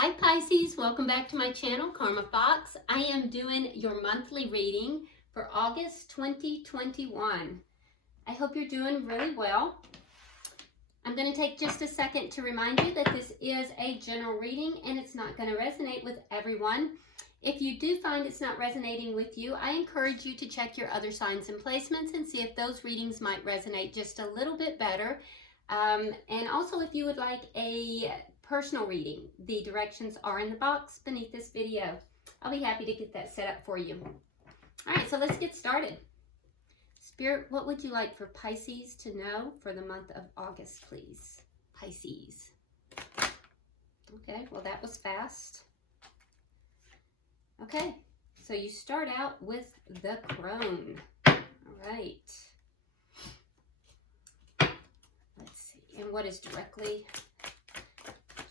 Hi Pisces, welcome back to my channel, Karma Fox. I am doing your monthly reading for August 2021. I hope you're doing really well. I'm going to take just a second to remind you that this is a general reading and it's not going to resonate with everyone. If you do find it's not resonating with you, I encourage you to check your other signs and placements and see if those readings might resonate just a little bit better. And also if you would like a personal reading, the directions are in the box beneath this video. I'll be happy to get that set up for you. All right, so let's get started. Spirit, what would you like for Pisces to know for the month of August, please? Pisces. Okay, well that was fast. Okay, so you start out with the Crone. All right. Let's see, and what is directly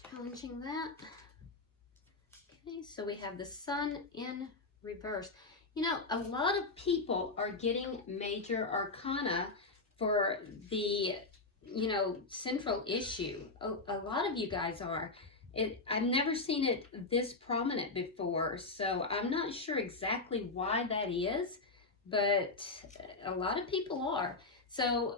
challenging that? Okay, so we have the Sun in reverse. You know, a lot of people are getting major arcana for the, central issue. A lot of you guys are. I've never seen it this prominent before, so I'm not sure exactly why that is, but a lot of people are. So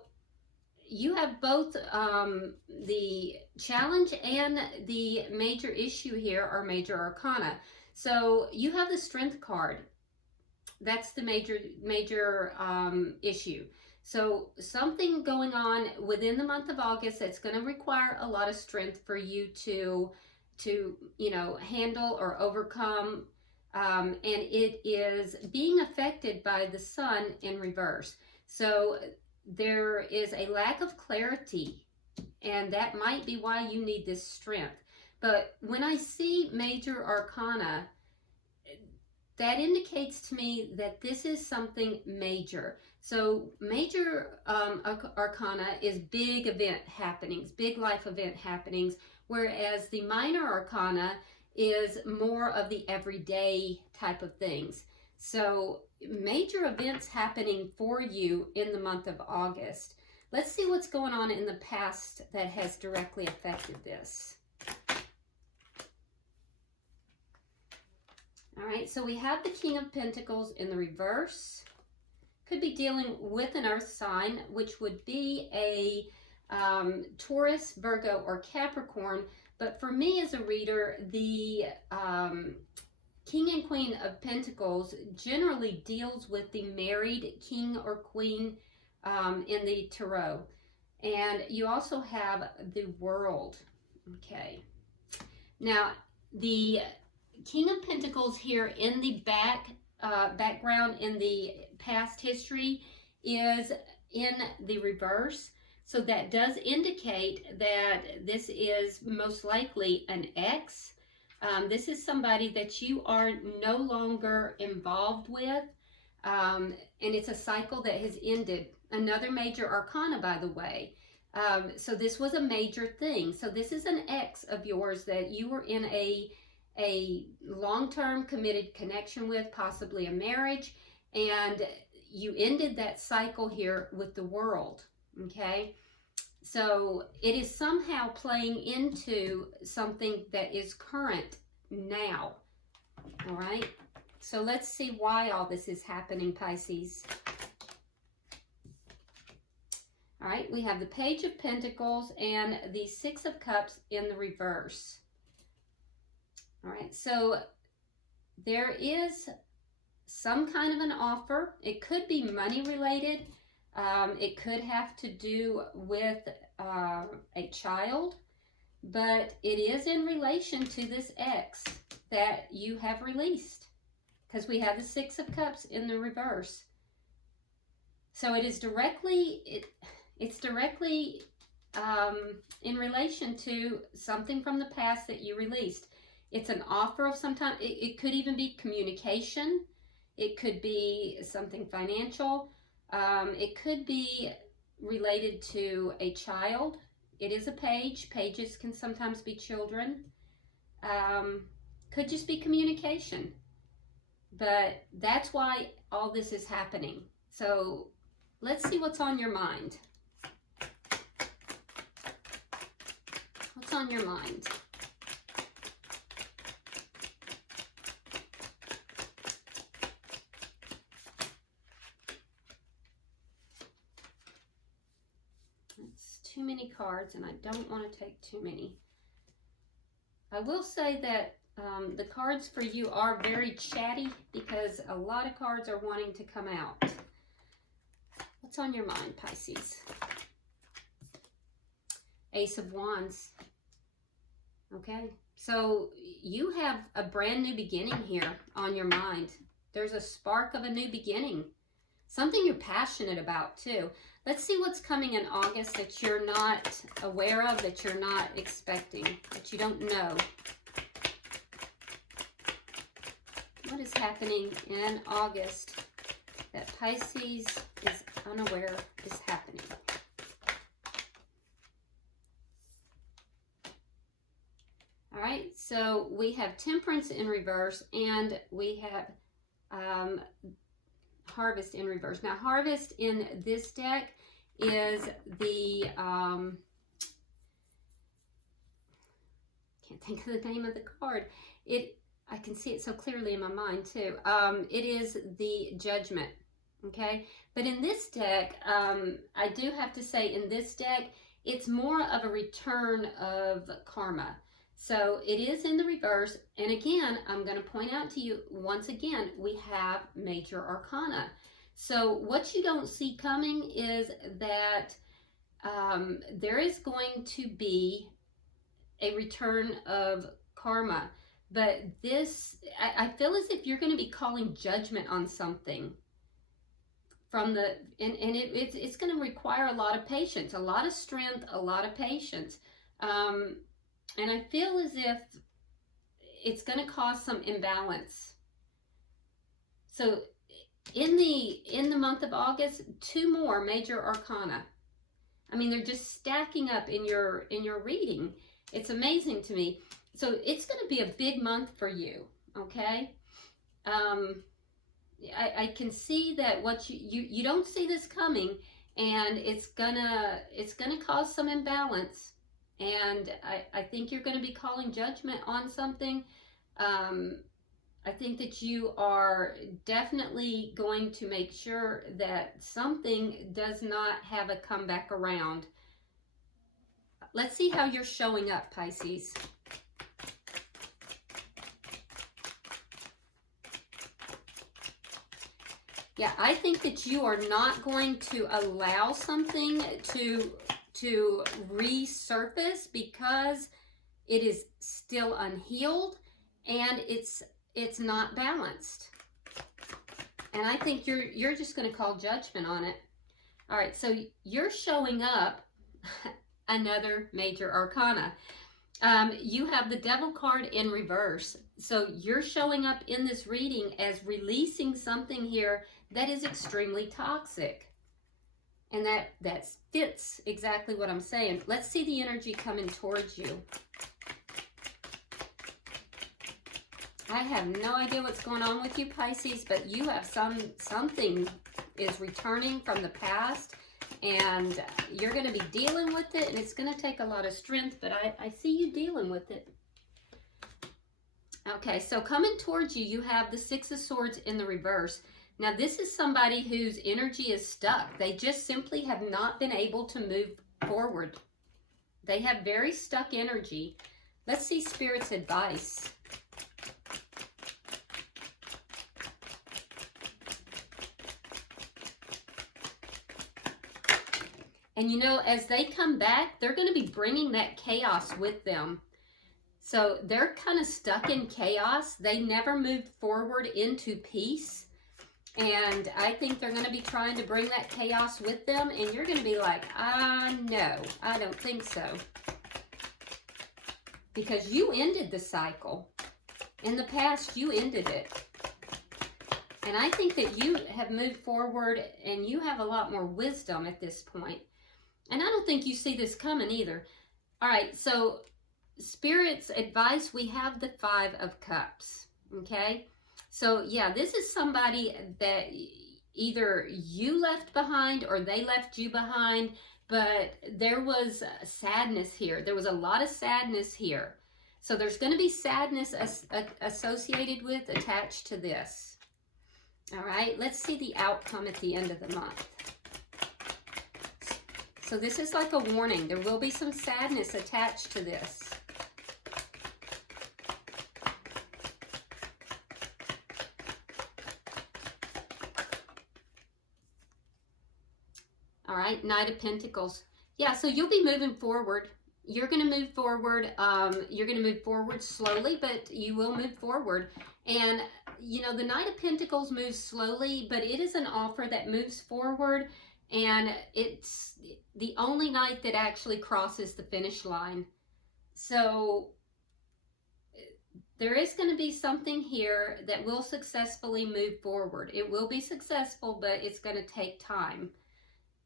you have both the challenge and the major issue here are major arcana. So you have the Strength card. That's the major issue. So something going on within the month of August that's going to require a lot of strength for you to handle or overcome. And it is being affected by the Sun in reverse. So there is a lack of clarity, and that might be why you need this strength. But when I see major arcana, that indicates to me that this is something major. So major arcana is big event happenings, big life event happenings, whereas the minor arcana is more of the everyday type of things. So major events happening for you in the month of August. Let's see what's going on in the past that has directly affected this. All right, so we have the King of Pentacles in the reverse. Could be dealing with an earth sign, which would be a Taurus, Virgo, or Capricorn. But for me as a reader, the King and Queen of Pentacles generally deals with the married king or queen in the tarot. And you also have the World. Okay. Now, the King of Pentacles here in the background in the past history is in the reverse. So that does indicate that this is most likely an ex. This is somebody that you are no longer involved with, and it's a cycle that has ended. Another major arcana, by the way. So this was a major thing. So this is an ex of yours that you were in a long-term committed connection with, possibly a marriage, and you ended that cycle here with the World. Okay, so it is somehow playing into something that is current now. All right, so let's see why all this is happening, Pisces. All right, we have the Page of Pentacles and the Six of Cups in the reverse. All right, so there is some kind of an offer. It could be money related. It could have to do with a child, but it is in relation to this ex that you have released, because we have the Six of Cups in the reverse. So it is directly, it's directly in relation to something from the past that you released. It's an offer of some time. It could even be communication. It could be something financial. It could be related to a child. It is a page. Pages can sometimes be children. Could just be communication. But that's why all this is happening. So let's see what's on your mind. What's on your mind? too many cards, and I don't want to take too many. I will say that the cards for you are very chatty because a lot of cards are wanting to come out. What's on your mind, Pisces? Ace of Wands. Okay, so you have a brand new beginning here on your mind. There's a spark of a new beginning. Something you're passionate about too. Let's see what's coming in August that you're not aware of, that you're not expecting, that you don't know. What is happening in August that Pisces is unaware is happening? All right, so we have Temperance in reverse, and we have Harvest in reverse. Now, Harvest in this deck is the, can't think of the name of the card. I can see it so clearly in my mind too. It is the Judgment, okay? But in this deck, I do have to say in this deck, it's more of a return of karma. So it is in the reverse. And again, I'm going to point out to you, once again, we have major arcana. So what you don't see coming is that there is going to be a return of karma. But this, I feel as if you're going to be calling judgment on something from the, and it's going to require a lot of patience, a lot of strength, a lot of patience. And I feel as if it's going to cause some imbalance. So in the month of August, 2 more major arcana. I mean, they're just stacking up in your reading. It's amazing to me. So it's going to be a big month for you, okay? I can see that what you don't see this coming, and it's gonna cause some imbalance. And I think you're going to be calling judgment on something. I think that you are definitely going to make sure that something does not have a comeback around. Let's see how you're showing up, Pisces. Yeah, I think that you are not going to allow something to resurface because it is still unhealed and it's not balanced. And I think you're just going to call judgment on it. All right, so you're showing up another major arcana. You have the Devil card in reverse. So you're showing up in this reading as releasing something here that is extremely toxic. And that fits exactly what I'm saying. Let's see the energy coming towards you. I have no idea what's going on with you, Pisces, but you have something is returning from the past, and you're going to be dealing with it, and it's going to take a lot of strength, but I see you dealing with it. Okay, so coming towards you, you have the Six of Swords in the reverse. Now, this is somebody whose energy is stuck. They just simply have not been able to move forward. They have very stuck energy. Let's see Spirit's advice. And you know, as they come back, they're going to be bringing that chaos with them. So they're kind of stuck in chaos. They never moved forward into peace. And I think they're going to be trying to bring that chaos with them. And you're going to be like, no, I don't think so. Because you ended the cycle. In the past, you ended it. And I think that you have moved forward and you have a lot more wisdom at this point. And I don't think you see this coming either. All right, so Spirit's advice, we have the Five of Cups, okay? So, yeah, this is somebody that either you left behind or they left you behind, but there was sadness here. There was a lot of sadness here. So there's going to be sadness associated with, attached to this. All right, let's see the outcome at the end of the month. So this is like a warning. There will be some sadness attached to this. All right, Knight of Pentacles. Yeah, so you'll be moving forward. You're going to move forward. You're going to move forward slowly, but you will move forward. And, you know, the Knight of Pentacles moves slowly, but it is an offer that moves forward. And it's the only knight that actually crosses the finish line. So there is going to be something here that will successfully move forward. It will be successful, but it's going to take time.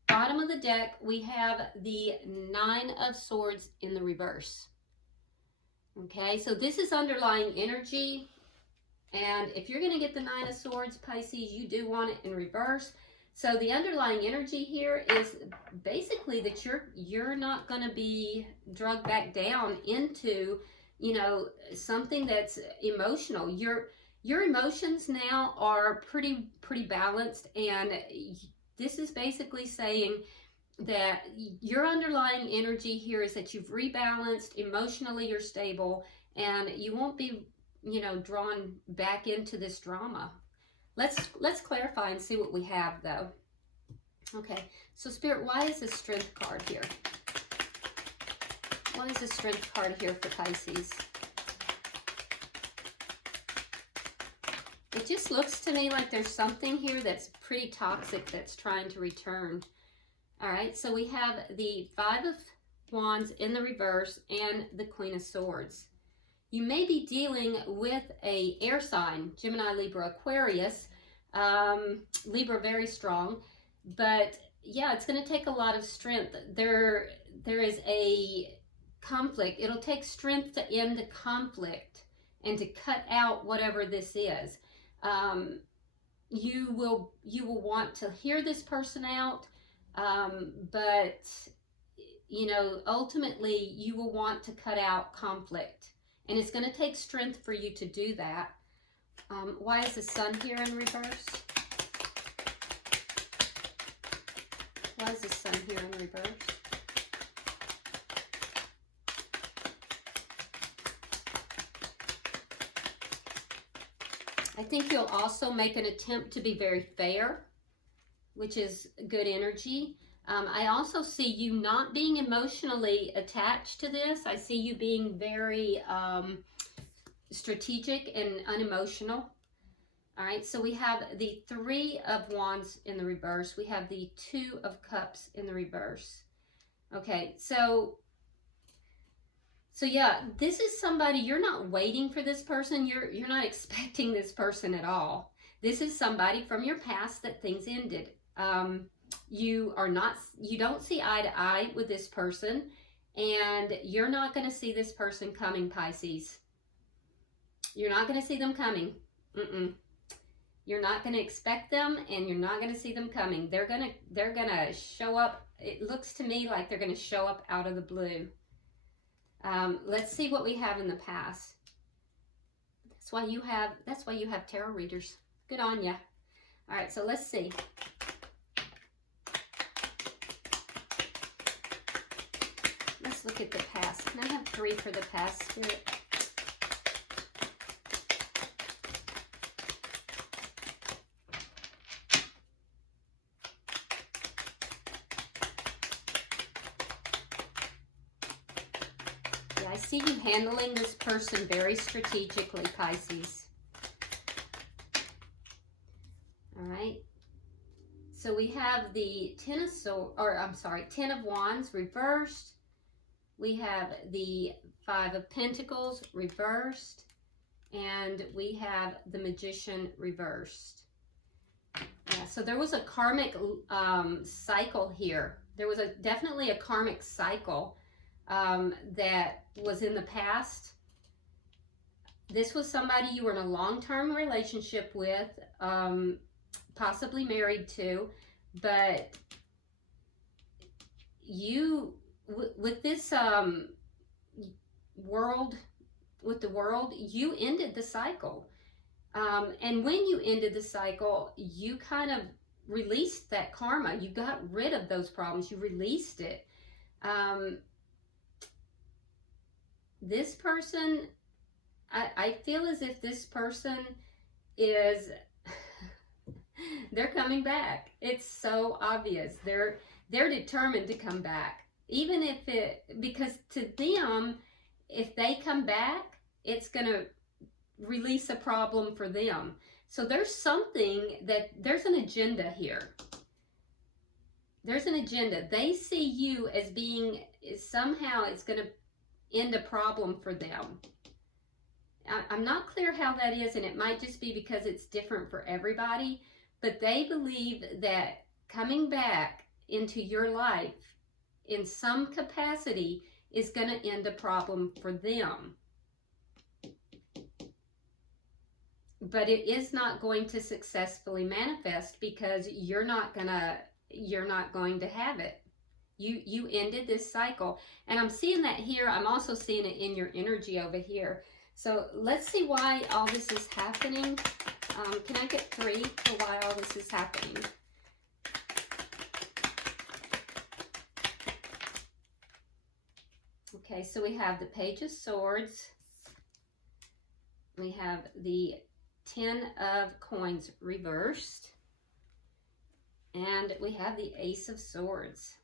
Bottom of the deck, we have the Nine of Swords in the reverse. Okay, so this is underlying energy. And if you're going to get the Nine of Swords, Pisces, you do want it in reverse. So the underlying energy here is basically that you're not going to be drugged back down into, you know, something that's emotional. Your emotions now are pretty balanced, and this is basically saying that your underlying energy here is that you've rebalanced emotionally, you're stable, and you won't be, you know, drawn back into this drama. Let's clarify and see what we have, though. Okay, so Spirit, why is the Strength card here? Why is the Strength card here for Pisces? It just looks to me like there's something here that's pretty toxic that's trying to return. All right, so we have the Five of Wands in the reverse and the Queen of Swords. You may be dealing with a air sign, Gemini, Libra, Aquarius. Libra, very strong. But yeah, it's going to take a lot of strength. There is a conflict. It'll take strength to end the conflict and to cut out whatever this is. You will want to hear this person out, but you know, ultimately you will want to cut out conflict, and it's going to take strength for you to do that. Why is the Sun here in reverse? Why is the Sun here in reverse? I think you'll also make an attempt to be very fair, which is good energy. I also see you not being emotionally attached to this. I see you being very strategic and unemotional. All right, so we have the Three of Wands in the reverse. We have the Two of Cups in the reverse. Okay, so yeah, this is somebody, you're not waiting for this person. You're not expecting this person at all. This is somebody from your past that things ended. You don't see eye to eye with this person, and you're not going to see this person coming, Pisces. You're not going to see them coming. You're not going to expect them, and you're not going to see them coming. They're gonna show up. It looks to me like they're going to show up out of the blue. Let's see what we have in the past. That's why you have tarot readers. Good on ya. All right, so let's see. Let's look at the past. Can I have 3 for the past, Spirit? I see you handling this person very strategically, Pisces. All right. So we have the Ten of Wands reversed. We have the Five of Pentacles reversed. And we have the Magician reversed. Yeah, so there was a karmic cycle here. There was definitely a karmic cycle that was in the past. This was somebody you were in a long-term relationship with, possibly married to, but you, with this world, you ended the cycle. And when you ended the cycle, you kind of released that karma. You got rid of those problems. You released it. This person, I feel as if this person is, they're coming back. It's so obvious. They're determined to come back. Even if because to them, if they come back, it's going to release a problem for them. So there's there's an agenda here. There's an agenda. They see you as being, somehow it's going to end a problem for them. I'm not clear how that is, and it might just be because it's different for everybody, but they believe that coming back into your life in some capacity is going to end a problem for them. But it is not going to successfully manifest because you're not going to have it. You ended this cycle. And I'm seeing that here. I'm also seeing it in your energy over here. So let's see why all this is happening. Can I get 3 for why all this is happening? Okay, so we have the Page of Swords. We have the 10 of Coins reversed. And we have the Ace of Swords.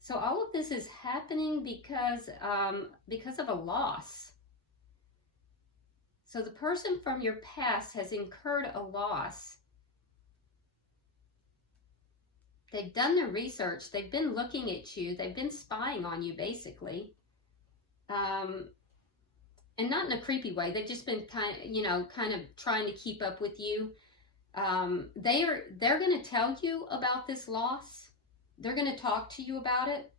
So all of this is happening because of a loss. So the person from your past has incurred a loss. They've done their research. They've been looking at you. They've been spying on you, basically. And not in a creepy way. They've just been kind of trying to keep up with you. They're going to tell you about this loss. They're going to talk to you about it.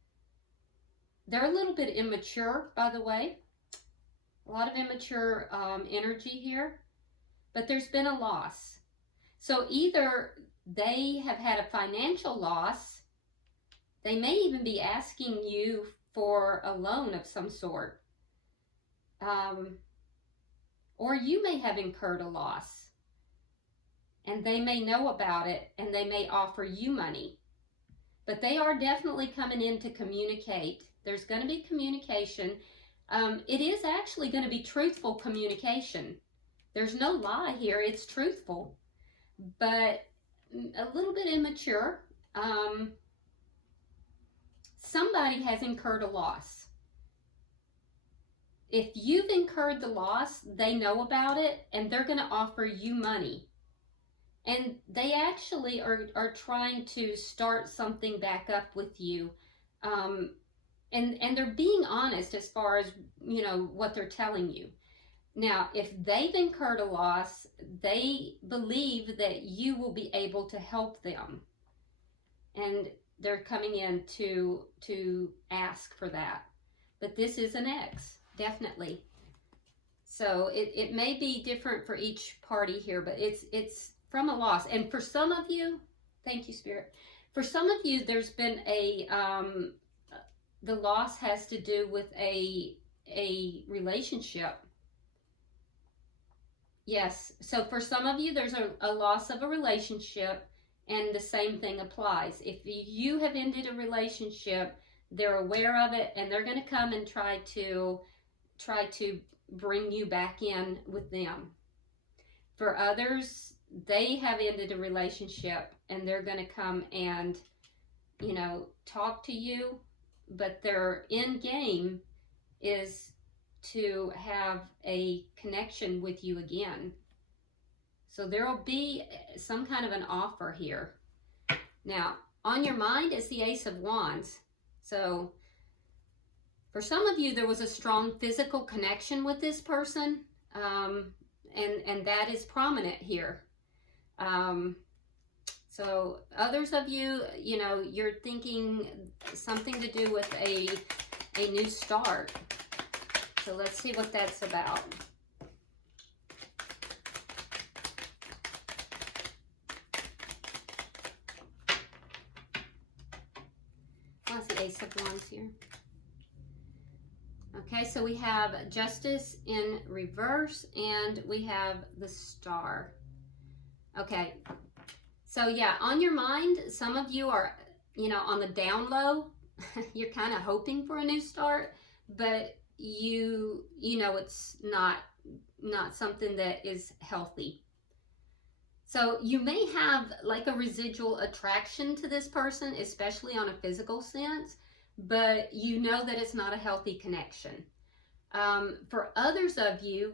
They're a little bit immature, by the way. A lot of immature energy here. But there's been a loss. So either they have had a financial loss. They may even be asking you for a loan of some sort. Or you may have incurred a loss. And they may know about it and they may offer you money. But they are definitely coming in to communicate. There's going to be communication. It is actually going to be truthful communication. There's no lie here. It's truthful. But a little bit immature. Somebody has incurred a loss. If you've incurred the loss, they know about it and they're going to offer you money. And they actually are trying to start something back up with you. And they're being honest as far as, what they're telling you. Now, if they've incurred a loss, they believe that you will be able to help them. And they're coming in to ask for that. But this is an X, definitely. So it may be different for each party here, but it's from a loss. And for some of you, thank you, Spirit. For some of you, there's been the loss has to do with a relationship. Yes, so for some of you, there's a loss of a relationship, and the same thing applies. If you have ended a relationship, they're aware of it, and they're going to come and try to bring you back in with them. For others, they have ended a relationship, and they're going to come and, talk to you, but their end game is to have a connection with you again. So there will be some kind of an offer here. Now, on your mind is the Ace of Wands. So for some of you, there was a strong physical connection with this person, and that is prominent here. So others of you, you're thinking something to do with a new start. So let's see what that's about. What's the Ace of Wands here? Okay, so we have Justice in reverse, and we have the Star. Okay, So yeah, on your mind, some of you are, you know, on the down low. You're kind of hoping for a new start, but you know it's not something that is healthy. So you may have like a residual attraction to this person, especially on a physical sense, but you know that it's not a healthy connection. For others of you,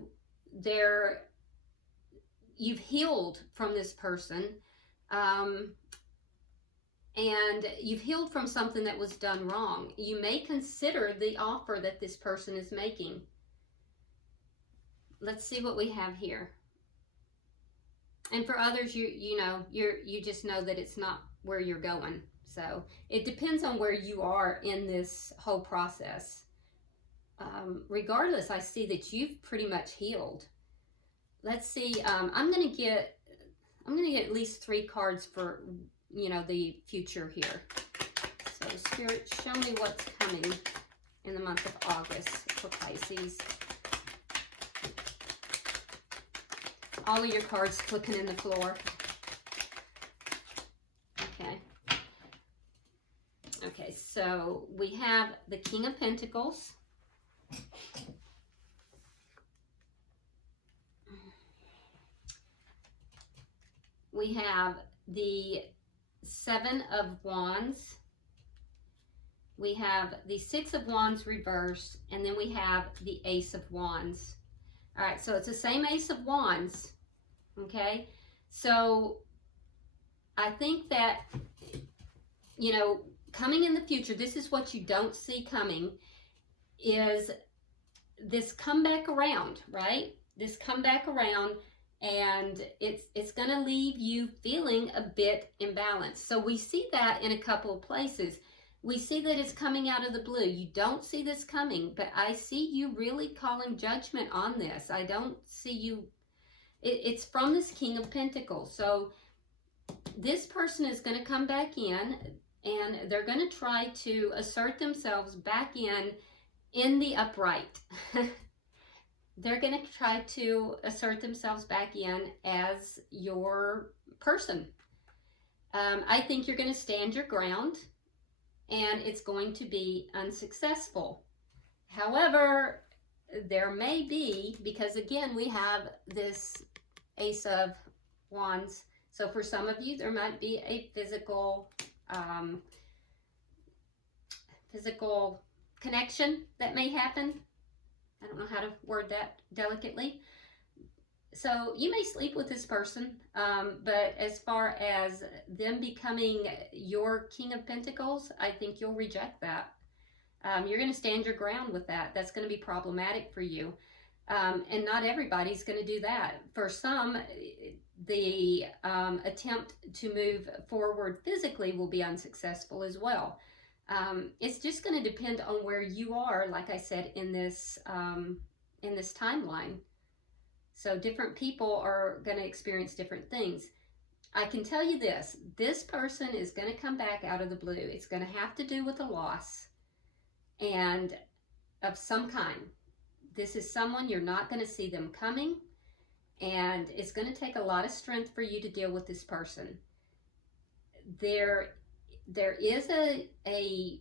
you've healed from this person, and you've healed from something that was done wrong. You may consider the offer that this person is making. Let's see what we have here. And for others, you just know that it's not where you're going. So it depends on where you are in this whole process. Regardless, I see that you've pretty much healed. Let's see. I'm gonna get at least 3 cards for, you know, the future here. So Spirit, show me what's coming in the month of August for Pisces. All of your cards flicking in the floor. Okay, so we have the King of Pentacles. We have the 7 of Wands. We have the 6 of Wands reversed, and then we have the Ace of Wands. All right, so it's the same Ace of Wands, okay? So I think that, you know, coming in the future, this is what you don't see coming, is this comeback around, right? This comeback around, and it's going to leave you feeling a bit imbalanced. So we see that in a couple of places. We see that it's coming out of the blue. You don't see this coming, but I see you really calling judgment on this. I don't see you. It's from this King of Pentacles. So this person is going to come back in, and they're going to try to assert themselves back in the upright. They're going to try to assert themselves back in as your person. I think you're going to stand your ground, and it's going to be unsuccessful. However, there may be, because again, we have this Ace of Wands. So for some of you, there might be a physical connection that may happen. I don't know how to word that delicately. So you may sleep with this person, but as far as them becoming your King of Pentacles, I think you'll reject that. You're going to stand your ground with that. That's going to be problematic for you. And not everybody's going to do that. For some, the attempt to move forward physically will be unsuccessful as well. It's just going to depend on where you are, like I said, in this timeline. So different people are going to experience different things. I can tell you this person is going to come back out of the blue. It's going to have to do with a loss and of some kind. This is someone you're not going to see them coming, and it's going to take a lot of strength for you to deal with this person. There is a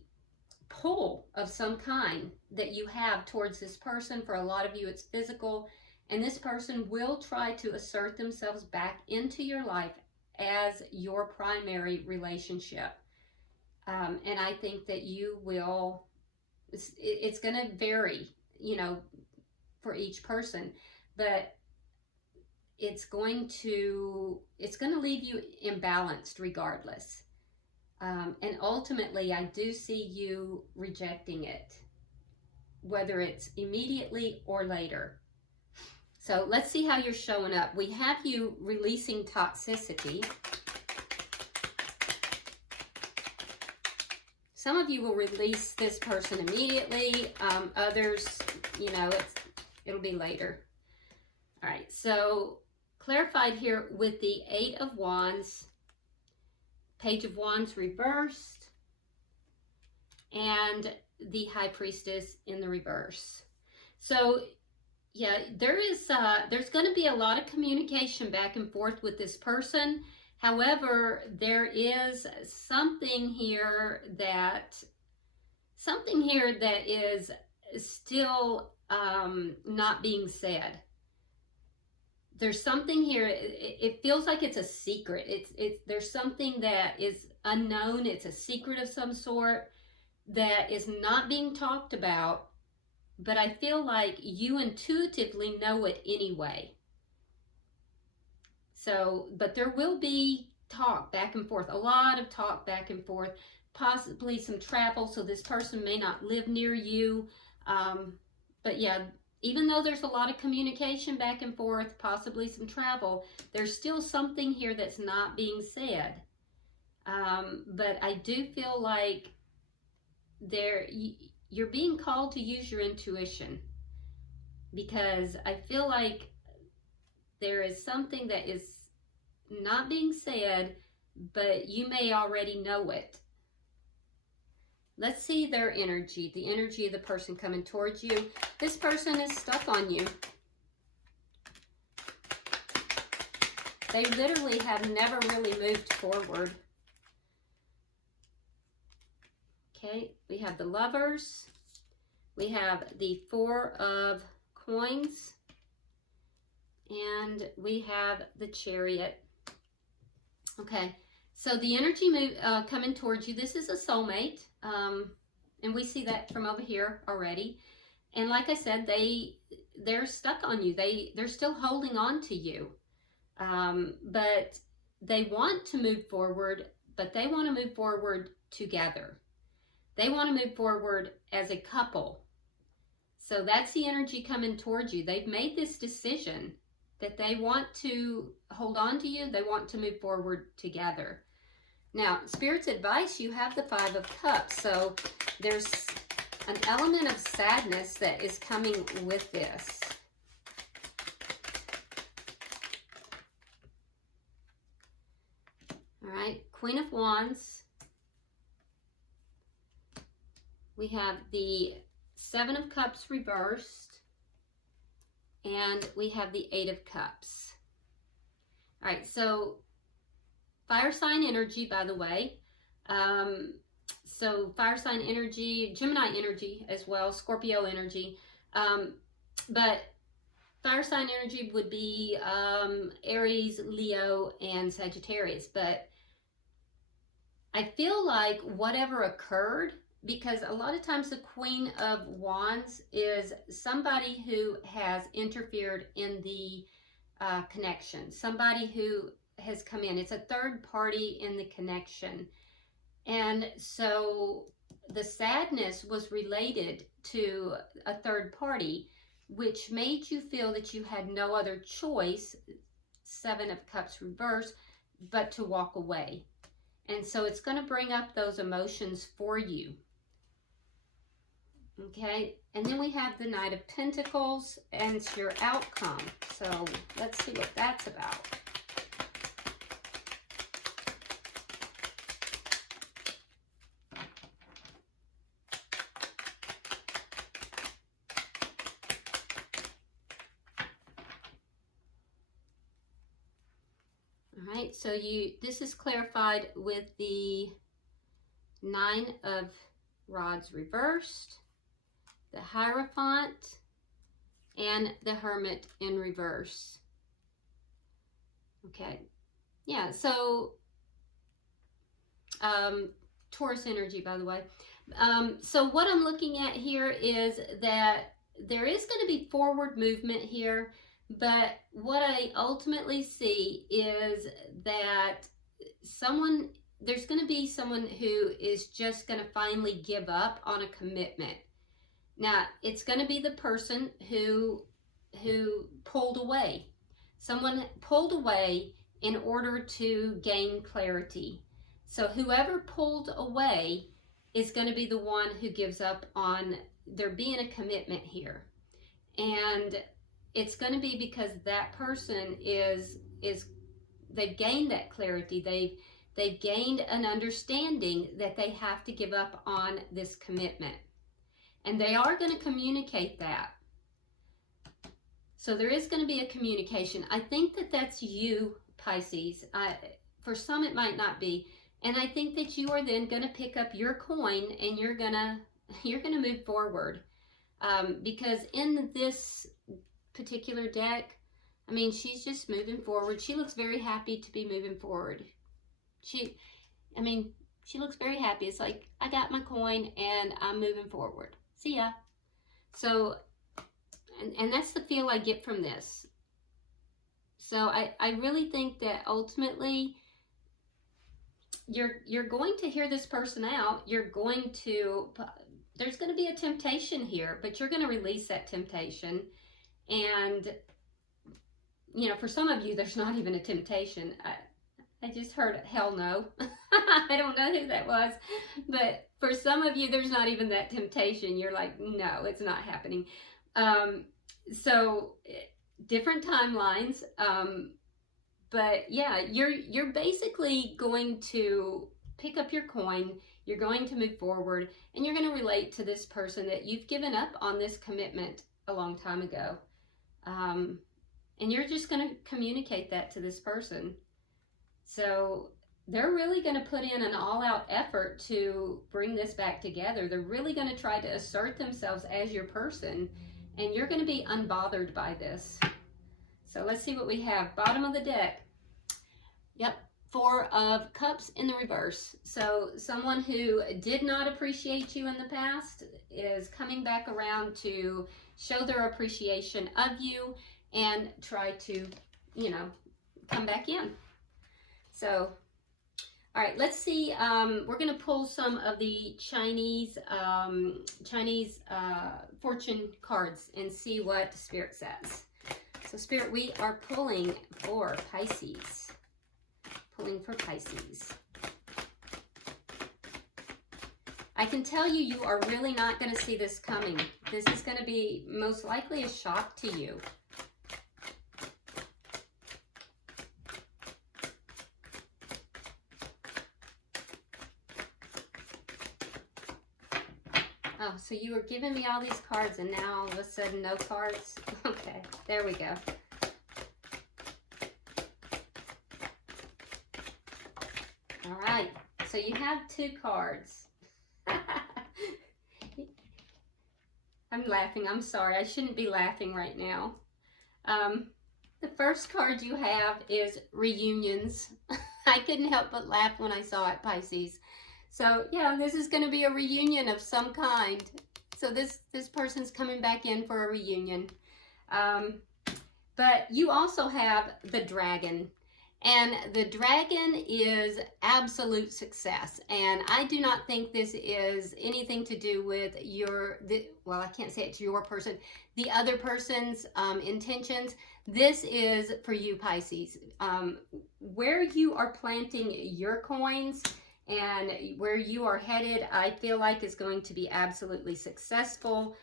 pull of some kind that you have towards this person. For a lot of you, it's physical, and this person will try to assert themselves back into your life as your primary relationship. And I think that you will, it's going to vary, you know, for each person, but it's going to leave you imbalanced regardless. And ultimately, I do see you rejecting it, whether it's immediately or later. So let's see how you're showing up. We have you releasing toxicity. Some of you will release this person immediately. Others, you know, it'll be later. All right, so clarified here with the 8 of Wands, Page of Wands reversed, and the High Priestess in the reverse. So yeah, there's going to be a lot of communication back and forth with this person. However, there is something here that is still not being said. There's something here. It feels like it's a secret. There's something that is unknown. It's a secret of some sort that is not being talked about, but I feel like you intuitively know it anyway. So, but there will be talk back and forth, a lot of talk back and forth, possibly some travel, so this person may not live near you. But yeah, even though there's a lot of communication back and forth, possibly some travel, there's still something here that's not being said. But I do feel like you're being called to use your intuition, because I feel like there is something that is not being said, but you may already know it. Let's see their energy, the energy of the person coming towards you. This person is stuck on you. They literally have never really moved forward. Okay, we have the Lovers. We have the Four of Coins. And we have the Chariot. Okay, so the energy coming towards you, this is a soulmate. And we see that from over here already. And like I said, they're stuck on you. They're still holding on to you. But they want to move forward, but they want to move forward together. They want to move forward as a couple. So that's the energy coming towards you. They've made this decision that they want to hold on to you. They want to move forward together. Now, Spirit's advice, you have the Five of Cups. So there's an element of sadness that is coming with this. All right, Queen of Wands. We have the Seven of Cups reversed. And we have the Eight of Cups. All right, so fire sign energy, by the way. So fire sign energy, Gemini energy as well, Scorpio energy. But fire sign energy would be Aries, Leo, and Sagittarius. But I feel like whatever occurred, because a lot of times the Queen of Wands is somebody who has interfered in the connection, somebody who has come in. It's a third party in the connection. And so the sadness was related to a third party, which made you feel that you had no other choice, Seven of Cups reversed, but to walk away. And so it's going to bring up those emotions for you. Okay, and then we have the Knight of Pentacles, and it's your outcome. So let's see what that's about. All right, so this is clarified with the Nine of Rods reversed, the Hierophant, and the Hermit in reverse. Okay, yeah, so Taurus energy, by the way. So what I'm looking at here is that there is going to be forward movement here, but what I ultimately see is that there's going to be someone who is just going to finally give up on a commitment. Now, it's going to be the person who pulled away. Someone pulled away in order to gain clarity. So whoever pulled away is going to be the one who gives up on there being a commitment here. And it's going to be because that person they've gained that clarity. They've gained an understanding that they have to give up on this commitment. And they are going to communicate that. So there is going to be a communication. I think that that's you, Pisces. For some, it might not be. And I think that you are then going to pick up your coin and you're going to move forward. Because in this particular deck, I mean, she's just moving forward. She looks very happy to be moving forward. She looks very happy. It's like, I got my coin and I'm moving forward. See ya. So, and that's the feel I get from this. So I really think that ultimately you're going to hear this person out. There's going to be a temptation here, but you're going to release that temptation. And, you know, for some of you, there's not even a temptation. I just heard hell no. I don't know who that was, but for some of you, there's not even that temptation. You're like, no, it's not happening. So different timelines. But yeah, you're basically going to pick up your coin. You're going to move forward, and you're going to relate to this person that you've given up on this commitment a long time ago. And you're just going to communicate that to this person. So they're really going to put in an all-out effort to bring this back together. They're really going to try to assert themselves as your person, and you're going to be unbothered by this. So let's see what we have. Bottom of the deck. Yep, 4 of Cups in the reverse. So someone who did not appreciate you in the past is coming back around to show their appreciation of you and try to, you know, come back in. So, all right, let's see. We're going to pull some of the Chinese fortune cards and see what Spirit says. So, Spirit, we are pulling for Pisces. Pulling for Pisces. I can tell you, you are really not going to see this coming. This is going to be most likely a shock to you. Oh, so you were giving me all these cards and now all of a sudden no cards? Okay, there we go. All right, so you have 2 cards. I'm laughing, I'm sorry, I shouldn't be laughing right now. The first card you have is reunions. I couldn't help but laugh when I saw it, Pisces. So yeah, this is going to be a reunion of some kind. So this person's coming back in for a reunion. But you also have the Dragon. And the Dragon is absolute success. And I do not think this is anything to do with well, I can't say it's your person, the other person's intentions. This is for you, Pisces. Where you are planting your coins and where you are headed, I feel like is going to be absolutely successful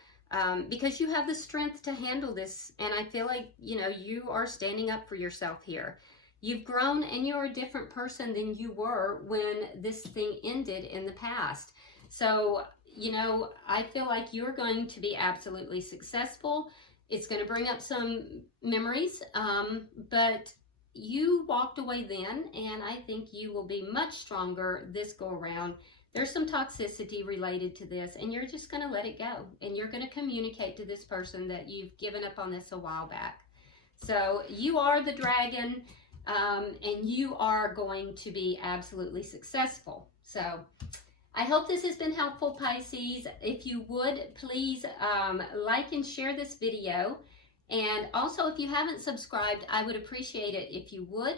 because you have the strength to handle this. And I feel like, you know, you are standing up for yourself here. You've grown and you're a different person than you were when this thing ended in the past. So, you know, I feel like you're going to be absolutely successful. It's going to bring up some memories, but you walked away then, and I think you will be much stronger this go around. There's some toxicity related to this, and you're just going to let it go, and you're going to communicate to this person that you've given up on this a while back. So you are the Dragon, and you are going to be absolutely successful. So I hope this has been helpful, Pisces. If you would, please like and share this video. And also, if you haven't subscribed, I would appreciate it if you would.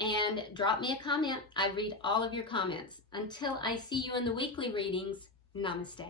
And drop me a comment. I read all of your comments. Until I see you in the weekly readings, namaste.